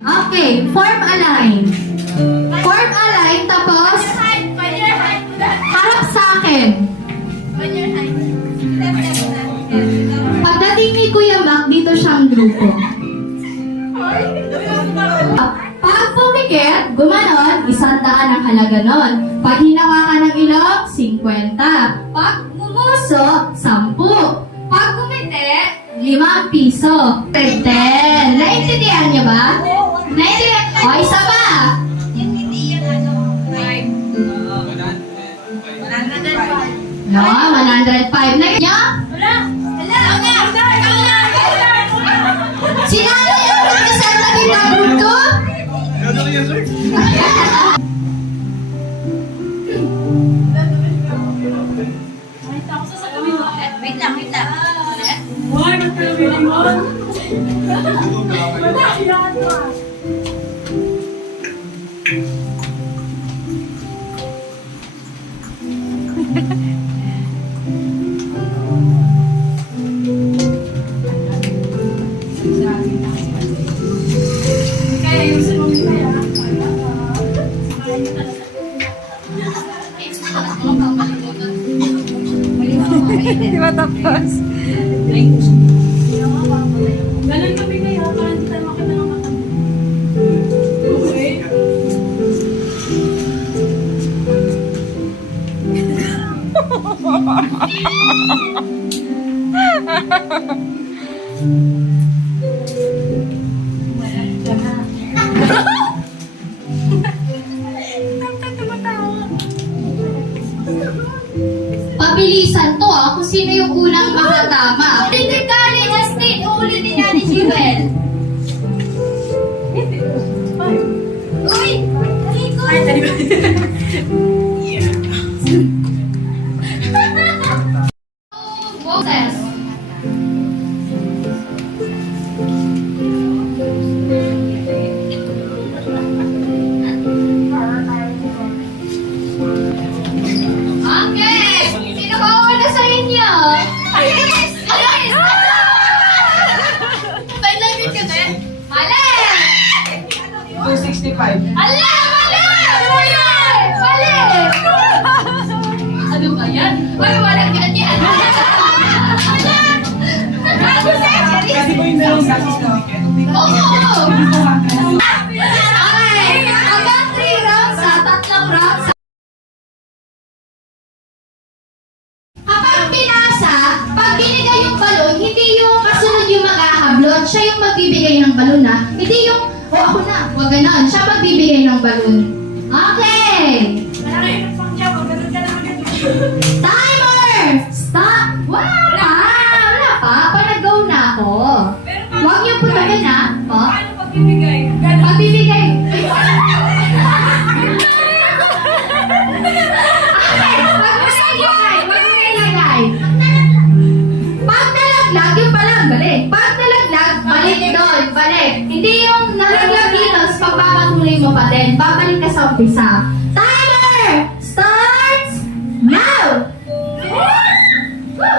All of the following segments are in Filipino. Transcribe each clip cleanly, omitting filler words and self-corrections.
Okay, form align. Form align, tapos harap sa akin. Pagdating ni Kuya Mac, dito siyang grupo. Pag pumikit, gumanon, 100 ang halaga nun. Pag hinawakan ng ilong, 50. Pag umuso, 10. Pag kumite, 5 piso. 10. Naintindihan niyo ba? Naintindihan? O, isa pa. No, 105. Na niyo? Sinalo yung representative ng grupo? Wait lang. Why magkawin mo? Wala yan ba? Kaya yung sinunod kaya. Di ba tapos? Ganun kami kaya, parang hindi tayo makita ng mata. Okay? Pabilisan to kung sino yung unang makatama. Hindi kali, Justin. Uulitin natin si Joel. Uy! Aliko! Ay, tali ba? Moses. Okay! Sino ba una sa inyo? Alis! Alis! Pailagin ka ba? Mali! 265. Ala! Mali! Mali! Ano ba yan? Ay, walang ganyan. Kasi po yung dalawang sasis na ticket. Oo! Okay, hanggang 3 rounds sa 3 rounds. Kapag pinasa, pag binigay yung balon, hindi yung kasunod yung maghahablot. Siya yung magbibigay ng balon na. Hindi yung, ako na, huwag ganon. Siya magbibigay ng balon. Okay! Malaki yung pang siya, ganun ka lang agad. Timer! Stop! Wala pa. Panag-go na ako. Pero Huwag niyo putakin ha. O? paano pagbibigay? Ganun. Pagbibigay. Pag nalaglag, yung palang balik. Pag nalaglag, balik doon, balik. Hindi yung nalaglag dito, tapos pagpapatuloy mo pa din. Babalik ka sa umpisa. Timer! Starts now! Woo!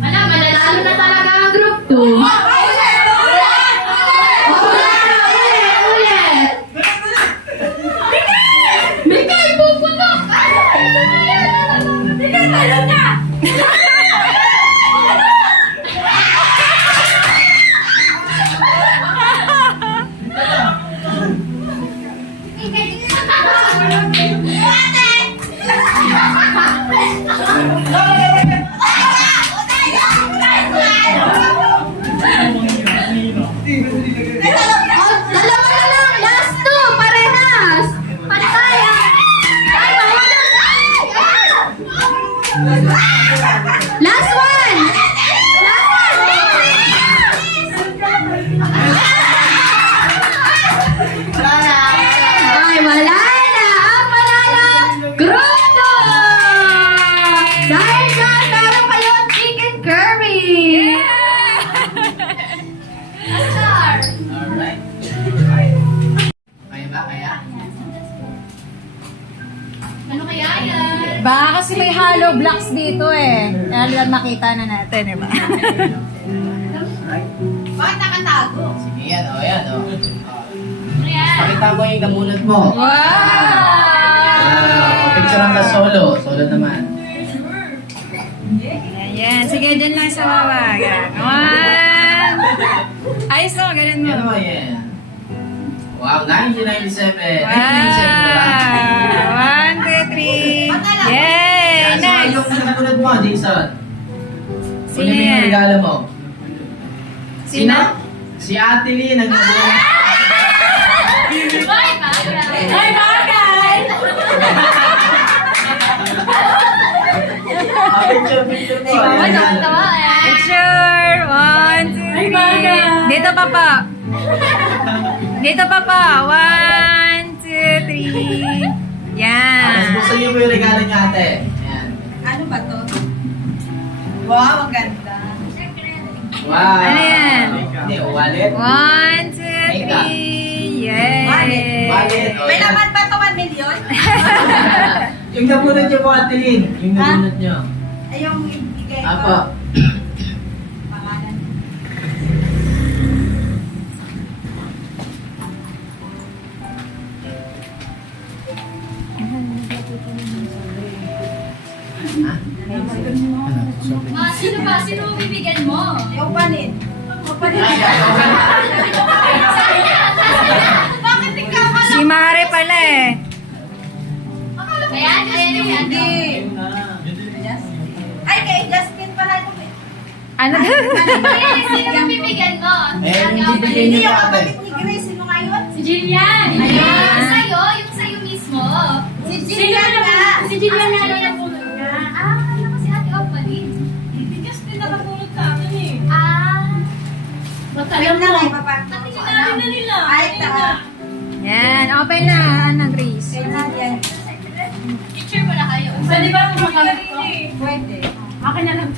Malalalo na talaga ang group 2. Mikay, puputok! Ikaw, talon na! Ate! Last one! Ay, wala na! Ang manalo, Group 2! Dahil dyan, meron kayong chicken curry! Alright. Kaya ba? Kaya? Ano kaya yan? Baka kasi may hollow blocks dito eh. Kaya makita na natin, di ba? Bakit nakatago? Sige yan, o yan, o. Ano yan? Pakita mo yung nabunot mo. Wow! Picture ang ka solo. Solo naman. Ayan, sige, dyan lang sa baba. Yan. One. Ayos mo, ganun mo. Yan o, yan. Wow, 1997. 1997 Wow! diba? 1, 2, 3. Yay! Yan, so Nice! yung nabunot mo, Jason. Sino Kunin mo yung yan? regalo mo. Sino? Si Ate Lee, nagbunot. Bye, bagay. Ay, bagay! Picture mo. Tawa eh. Picture! 1, 2, 3. Ay, bagay! Dito pa pa. Dito pa pa. 1, 2, 3. Yan. Tapos buksan niyo po yung regalo niya, ate. Yan. Ano ba to? Wow, ang ganda. Wow. Ano yan? Hindi, wallet. 1, 2, 3. Yay! Wallet. O, May yan. laman ba to 1 million? Yung nabunot niyo po, Ate Lynn. Yung nabunot niyo. Ay, yung ibigay ko. Apo. Pangalan. Ha? Ano? Sorry. Ma, sino ba? Sino mo bibigyan mo? Yung panin. Ay, ay, okay. Bakit ikaw ka Si Mare pala eh. Ayan, ayan, Hindi. Ay, kay Jasmine pala ito. Ano daw? Sino mo bibigyan mo? Ayan, yung bibigyan Hindi, niyo yung po, ate. kapatid ni Grace. Sino nga yun? Si Jillian! Ayun, yung sa'yo mismo. Si Sino Jillian na nga. Si Jillian Ah, na si lang puno niya. Alam ko si Ate Opaline. Bigas din nakatulog sa akin eh. Ah, Alam na mo. nga, papa. Sinabi na nila. Ay, ta. Yan, open na. Ano, Grace? Kay Jillian. picture mo na kayo. Pwede ba kung makamit ko? Pwede. Akin na lang.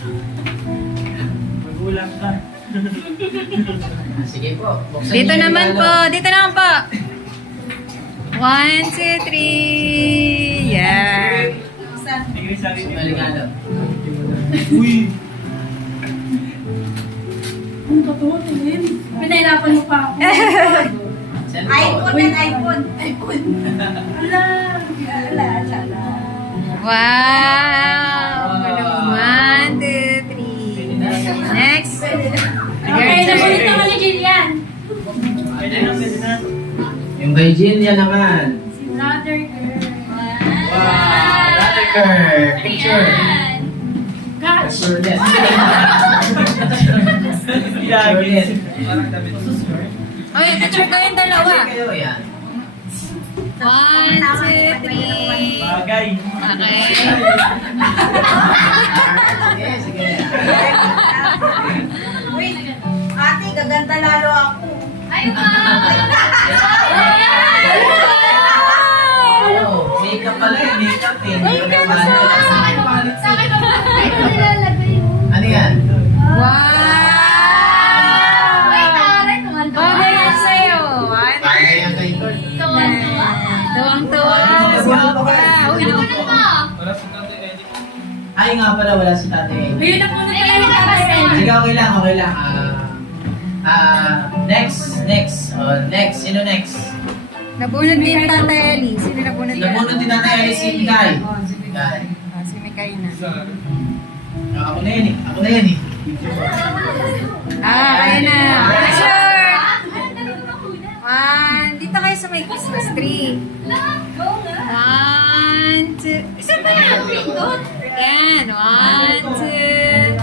Sige po. Buksan Dito niyo yung naman regalo. po. Dito naman po. 1, 2, 3. Yan. Isa. May regalo. Ano ba to? Tingin. Pinahirapan mo pa ako. iPhone yan, iPhone. iPhone. Ala. Ala, ala, ala. Wow. 1, 2, 3. Next. Okay, nabunod naman ni Jillian. Yung kay Jill, yan naman. Si brother girl. Wow, brother girl. Picture. Ayan. Gosh. Picture ulit. Picture ulit. Oy, picture kayong dalawa. Kayo yan. 1, 2, 3. Bagay. Okay. Sige, sige. Uy, ate, gaganda lalo ako. Ayun ka. Oh, makeup pala eh. Makeup eh. Hindi ko naman. Sa akin ba? Ay, ito nilalagay mo. Ano yan? Wow. Ay, taray, tuwan-tuwa. Bagay yan sa'yo. Bagay yan kay Lord. Tuwan-tuwa. Tuwang-tuwa. Uy, Nakunan mo. Ay nga pala, wala si Tate. Ayun na puno Ay, tayo ayun ni na Tatay. Sige, okay lang, okay lang. Next. Oh, next. Sino next? Nabunod din Tatay Ellie. Sino nabunod din? Nabunod din natin ay si Mikay. Oh, si Mikay. Mikay. Oh, si Mikay na. Ako na yan eh. Ako na yan eh. Ayun na. Picture. Ay, dali ko makunan. 1. Dito kayo sa may Christmas tree. Go nga. 1, 2. Isa pa yan, pindot. Yan. 1, 2.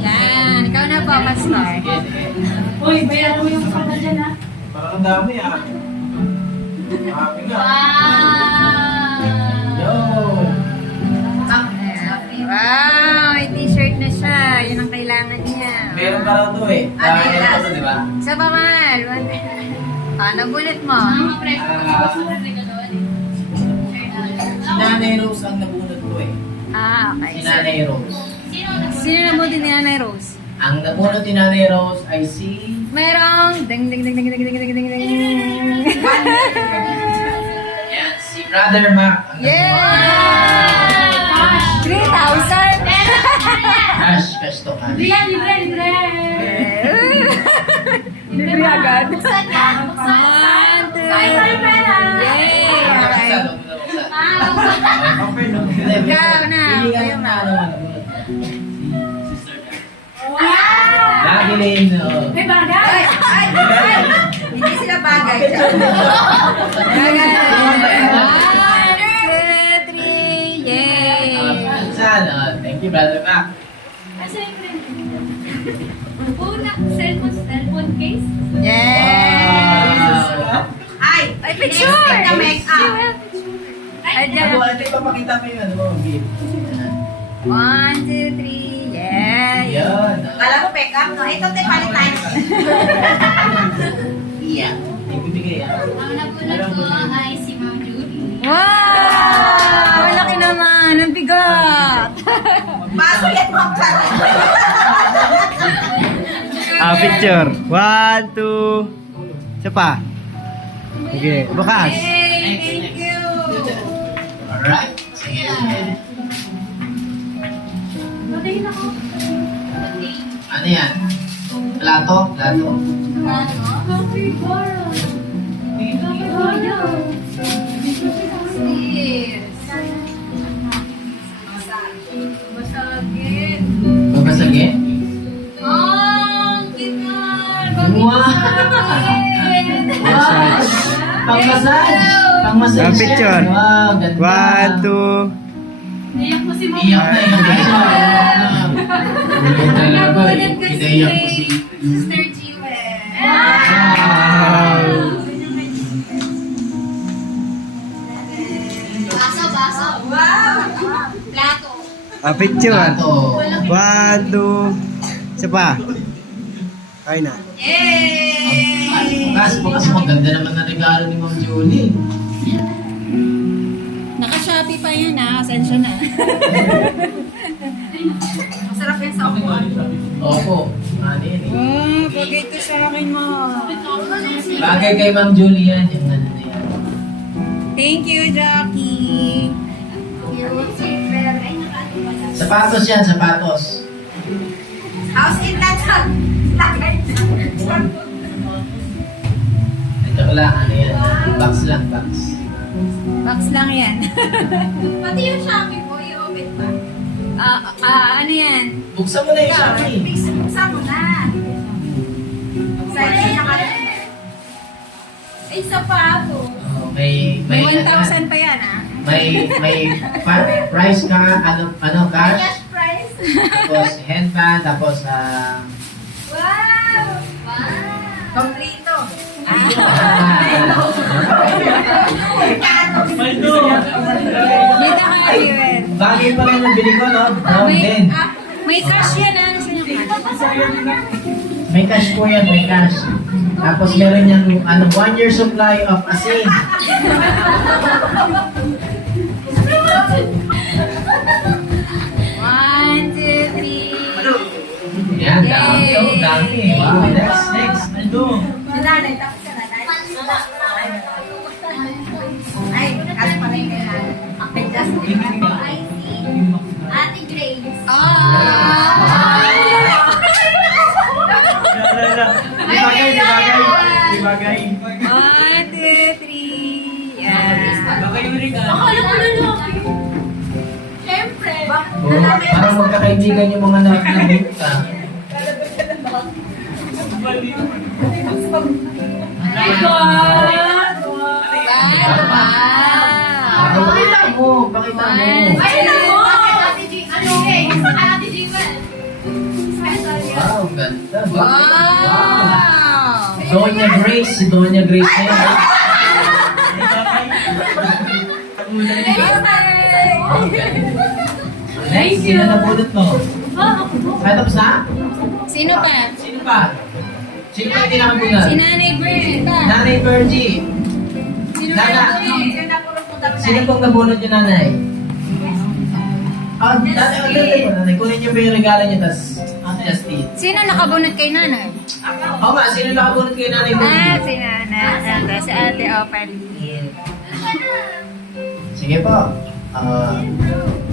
Yan. Ikaw na po, Pastor. Sige, sige. Uy, bayaran mo yung kanta dyan ha. Parang ang dami ah. Happy nga. Wow. Yo. raw to eh. Ano Kaya yan? ito, di ba? Isa pa, mahal. Nagulit mo. Mga preso ko sa gusto ng regaloan eh. Si Nanay Rose ang nabunot ko eh. Ah, Si okay. Nanay Rose. Sino na Sino na mo din ni Nanay Rose? Ang nabunot ni Nanay Rose ay si... Merong ding ding ding ding ding ding ding ding ding. Yan, si Brother Mac. Ang Yeah! 3,000! Cash to cash. Libre! Libre agad. Buksan ka! Buksan! One, two. Ay, tayo pera! Yay! Buksan, Alright. buksan. Ikaw na. Pili ka Kayo ng na. ano, nabunot. Lagi rin, oh. May bagay! Hindi sila bagay. One, two, three. Yay! Buksan, oh. Thank you, Brother Mac. Asa yung friend? Una, cellphone case? Yes! Ay, Ay, picture! next na make-up. Ay, dyan. Ano, ito ipapakita mo yun, ano mo, gift. One, two, three. Yeah! Yan. Kala ko make-up, no? Ito, tayo palit tayo. Yeah. Ibibigay yan. Ang nabunod ko ay si Ma'am Judy. Wow! Ang laki naman! Ang bigat! Baso yan mo ang Picture. 1, 2. Isa pa. Okay, bukas. Thank you! Alright. Sige. Matayin ako. Ano yan? Plato? Plato? Happy birthday! Happy birthday! Basagin. Babasagin? Ang kinal! Wow! Pang-massage! Pang-massage yan. Picture. Wow, ganda. 1, 2. Iyak mo si Ma'am. Iyak na, iyak na siya. Iyak talaga eh. Pinaiyak ko si... Sister Jewel. Wow! Baso. Wow! Plato. Picture. Plato. 1, 2. Isa pa. Ay na. Bukas maganda naman na regalo ni Ma'am Julie. Naka-Shopee pa yun Asensya na. Masarap yan sa upuan. Opo. Ano yan eh. Oh, bagay ito sa akin mo. Bagay kay Ma'am Julie yan. Yung ano na yan. Thank you, Jackie. Sapatos yan, sapatos. House in that hug. Lagay. Ito pala, ano yan. Box lang, box. Box lang yan. Pati yung Shopee mo, i-open pa. Ano yan? Buksan mo na yung Shopee. Buksan mo na. Sa'yo siya ka. Isa pa ako. Oh, may May 1,000 pa yan may price ka, ano cash, Cash prize. tapos handband, tapos Wow! Kompleto. Dito ka, Jewel. bagay pa rin yung bili ko, no? Brown din. May cash yan, Sa inyo cash? May cash po yan, may cash. Tapos meron yung 1 year supply of asin. One, two, three. Yan, dami, oh, dami. Wow, next. Ano? Nanay, tapos sa nanay. Ay, cash pa rin kay nanay. Ay, just Ate Grace. Di bagay. One, two, three. Yan. Akala ko lalaki. Siyempre. Oh, parang magkakaibigan yung mga nakakita. Pakita mo. Ay, mo! Ate G. Ano? Ate G. Wow, ganda. Wow! Doña Grace, si Doña Grace na yan. Okay. Next, sino na pulot mo? Ay, tapos na? Sino pa? Sino pa? Sino pa hindi nakabunod? Si Nanay Brenda. Nanay Virgie. Sino pa? Nana. Sino na puro po dapat Sino pong nabunod yung nanay? Ah, nanay, nanay. Kunin niyo ba yung regalo niyo, tas Justin. Sino nakabunot kay Nanay? Oo nga, sino nakabunod kay Nanay Virgie? Si Nanay. Ito, si Ate Opaline. Sige po.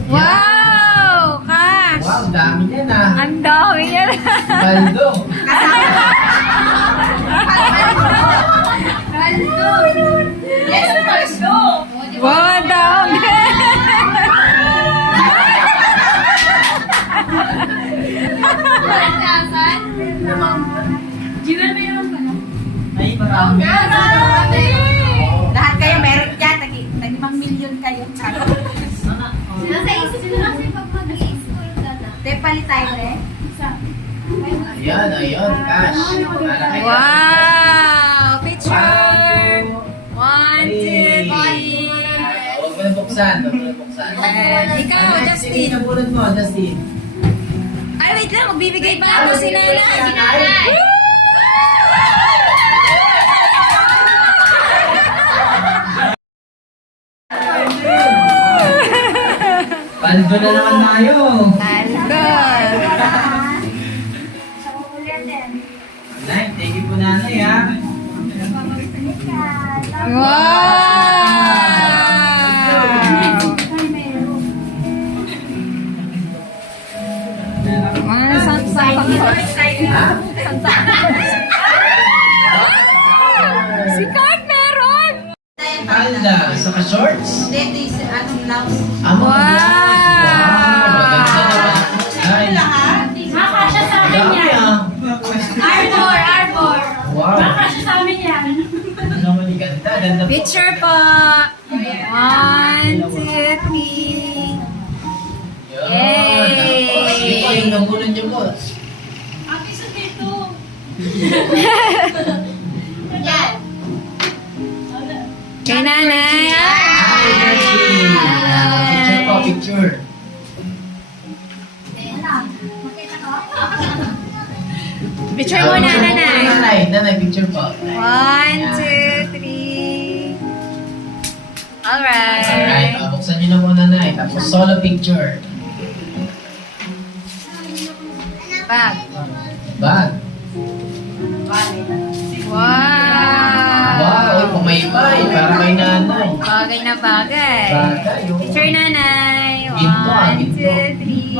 Wow! Cash! Wow, dami niya na. Ang dami yan. Baldo. Yes, of course, no. Wow, ang dami. Jiwan may naman pa, no? Ay, marami. Lahat kayo meron dyan. Nag-5 million kayo. Charo. Nasa isip ko kasi pag mag-i-school ka na. Te, palit tayo eh. Ayun, ayun, cash. Para kay Wow! Picture! 1, 2, 3. Huwag mo na buksan, huwag mo na buksan. Ikaw, Sino Justin. yung nabunod mo, Justin? Ay, wait lang. Magbibigay pa ako si Nanay. Si Nanay. Paldo na naman tayo. Algol. Nay, thank you po nanay ha. Wow! Mga sansang Ha? Si Card meron! Alda, saka shorts. Hindi, ito yung anong blouse. Amo. Wow! Maganda naman. Ay, Makakasya sa amin dami yan. ah. Arbor. Wow. Makakasya sa amin yan. Ano naman yung ganda, ganda po. Picture po! 1, 2, 3. Yun. Yay! Sige po, yung nabunod niyo po. Ate, sa dito. Yan. Kay Nanay. Happy birthday. Picture po, picture. Picture mo na, Nanay. Nanay, nanay, picture po. 1, 2, 3. Alright. Alright, buksan niyo na po nanay. Tapos solo picture. Bag. Bag. Wow! Wow, uy, pumaybay. Para kay nanay. Bagay na bagay. Bagay, oh. Picture Nanay. Ginto, 1, ginto. 2, 3.